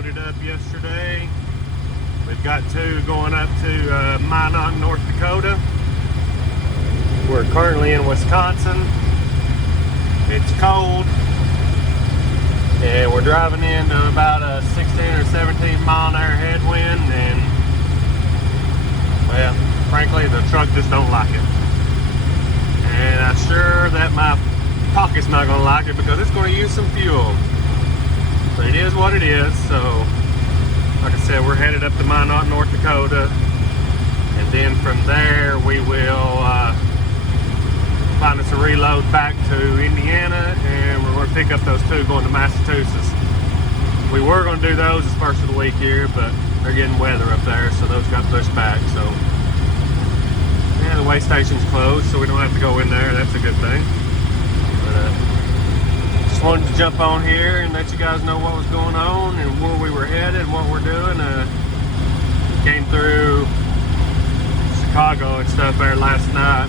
loaded up yesterday. We've got 2 going up to Minot, North Dakota. We're currently in Wisconsin. It's cold, and we're driving into about a 16 or 17 mile an hour headwind, and well, frankly, the truck just don't like it. And I'm sure that my pocket's not gonna like it because it's gonna use some fuel. But it is what it is. So, like I said, we're headed up to Minot, North Dakota, and then from there we will find us a reload back to Indiana, and we're going to pick up those 2 going to Massachusetts. We were going to do those as first of the week here, but they're getting weather up there, so those got pushed back. So yeah, the weigh station's closed, so we don't have to go in there. That's a good thing. But just wanted to jump on here and let you guys know what was going on and where we were headed and what we're doing. Came through Chicago and stuff there last night.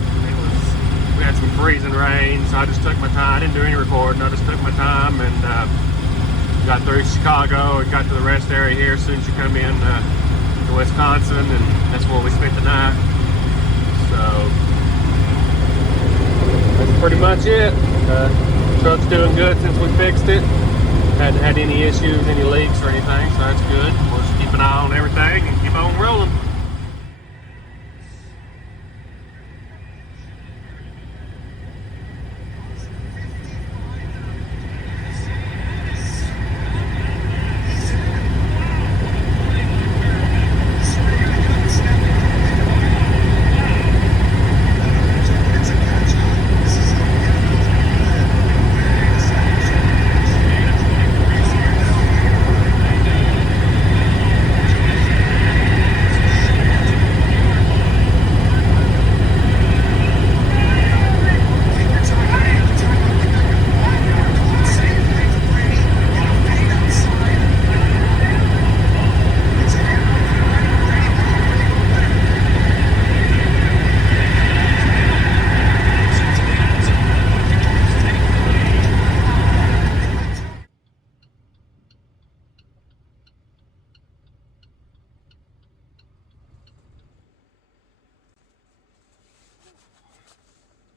We had some freezing rain, so I just took my time. I didn't do any recording. I just took my time and got through Chicago and got to the rest area here as soon as you come in to Wisconsin, and that's where we spent the night. So that's pretty much it. Truck's doing good since we fixed it. Hadn't had any issues, any leaks or anything, so that's good. We'll just keep an eye on everything and keep on rolling.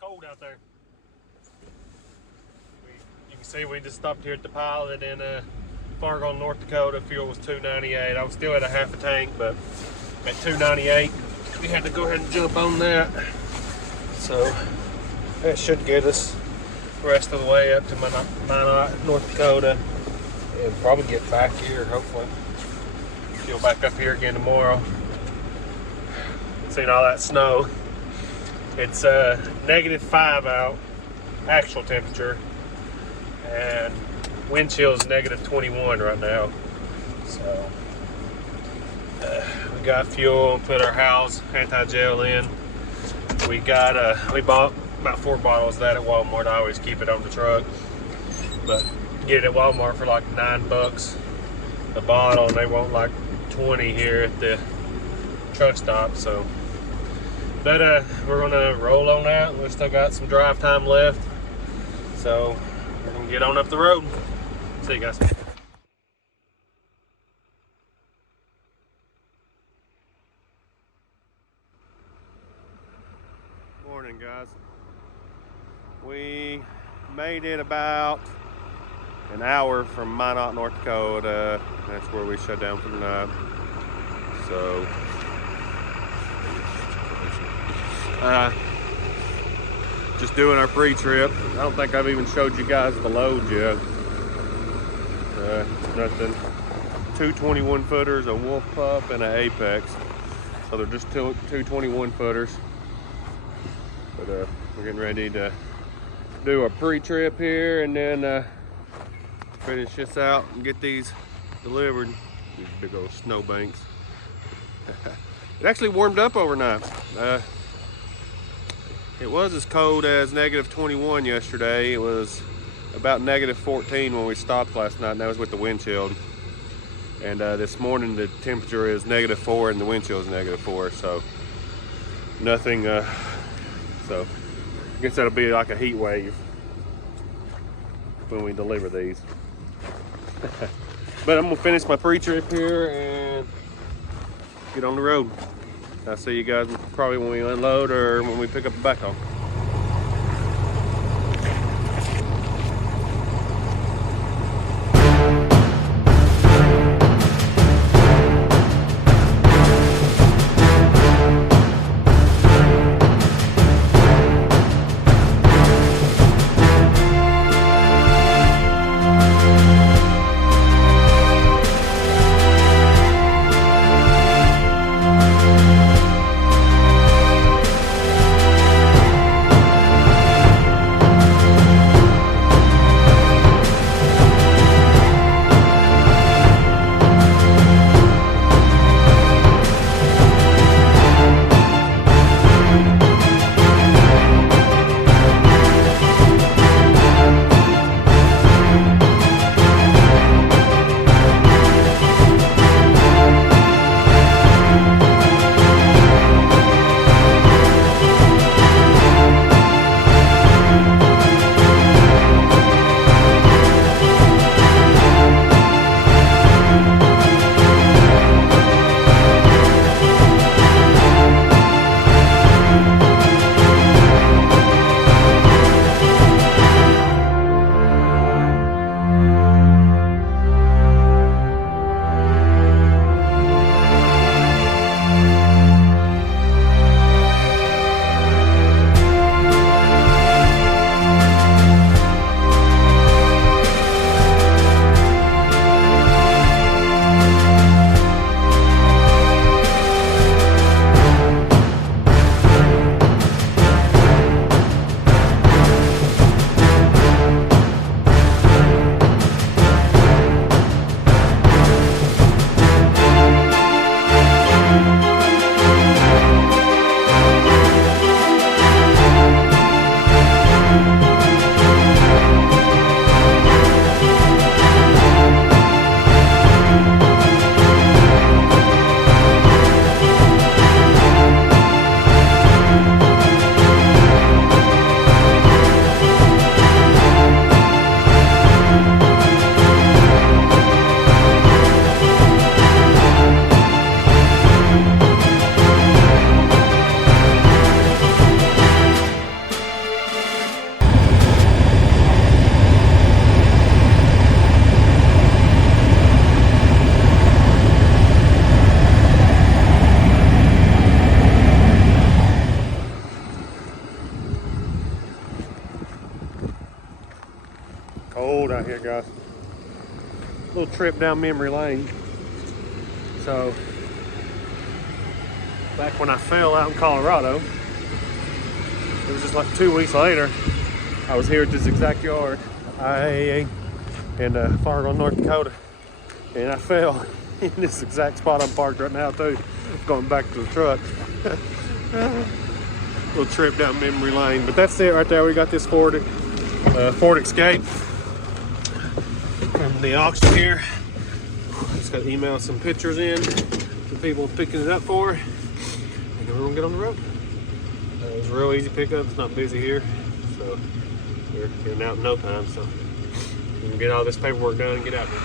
Cold out there. You can see we just stopped here at the pilot in Fargo, North Dakota. Fuel was $2.98. I was still at a half a tank, but at $2.98 we had to go ahead and jump on that. So that should get us the rest of the way up to Minot, North Dakota, and probably get back here hopefully. Fuel back up here again tomorrow. Seen all that snow. It's -5 out, actual temperature, and wind chill is -21 right now. So we got fuel, put our Howes anti-gel in. We bought about 4 bottles of that at Walmart. I always keep it on the truck, but get it at Walmart for like $9 a bottle, and they want like 20 here at the truck stop. So but we're gonna roll on out. We've still got some drive time left, so we're gonna get on up the road. See you guys. Morning, guys. We made it about an hour from Minot, North Dakota. That's where we shut down for the night. So just doing our pre-trip. I don't think I've even showed you guys the load yet. Nothing. 2 21 footers, a Wolf Pup, and an Apex. So they're just 2 21 footers. But we're getting ready to do a pre-trip here, and then finish this out and get these delivered. These big old snow banks. It actually warmed up overnight. It was as cold as -21 yesterday. It was about -14 when we stopped last night, and that was with the wind chill. And this morning the temperature is -4 and the wind chill is -4. So nothing. So I guess that'll be like a heat wave when we deliver these. But I'm gonna finish my pre-trip here and get on the road. I'll see you guys probably when we unload or when we pick up the backhoe. Cold out here, guys. Little trip down memory lane. So, back when I fell out in Colorado, it was just like 2 weeks later, I was here at this exact yard, IAA, in Fargo, North Dakota, and I fell in this exact spot I'm parked right now too, going back to the truck. Little trip down memory lane, but that's it right there. We got this Ford Escape from the auction here. Just got to email some pictures in to people picking it up for, and then we're gonna get on the road. It was a real easy pickup. It's not busy here, so we're getting out in no time. So we can get all this paperwork done and get out there.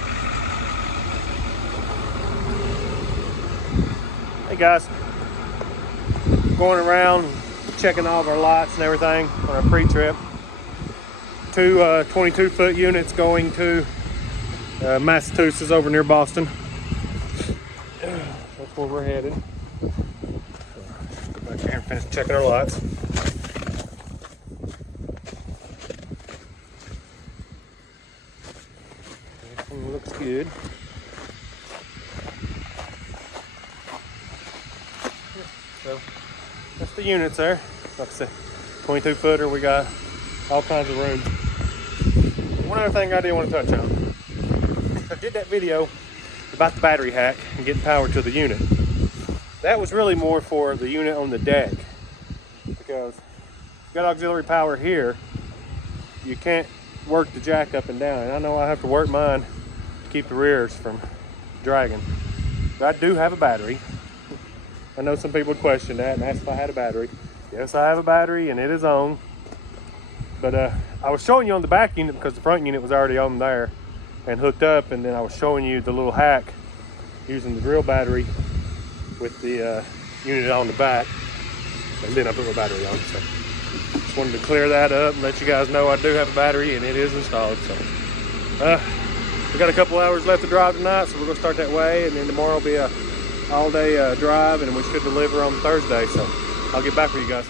Hey guys, going around checking all of our lots and everything on our pre-trip. Two 22-foot units going to Massachusetts over near Boston. That's where we're headed. Let's go back here and finish checking our lots. Everything looks good. So that's the units there. Like I said, 22-footer. We got all kinds of room. One other thing I did want to touch on. I did that video about the battery hack and getting power to the unit. That was really more for the unit on the deck, because you've got auxiliary power here, you can't work the jack up and down. And I know I have to work mine to keep the rears from dragging. But I do have a battery. I know some people would question that and ask if I had a battery. Yes, I have a battery and it is on. But I was showing you on the back unit because the front unit was already on there. and hooked up, and then I was showing you the little hack using the drill battery with the unit on the back, and then I put my battery on. So just wanted to clear that up and let you guys know I do have a battery and it is installed. So we got a couple hours left to drive tonight, so we're gonna start that way, and then tomorrow will be a all-day drive, and we should deliver on Thursday. So I'll get back with you guys.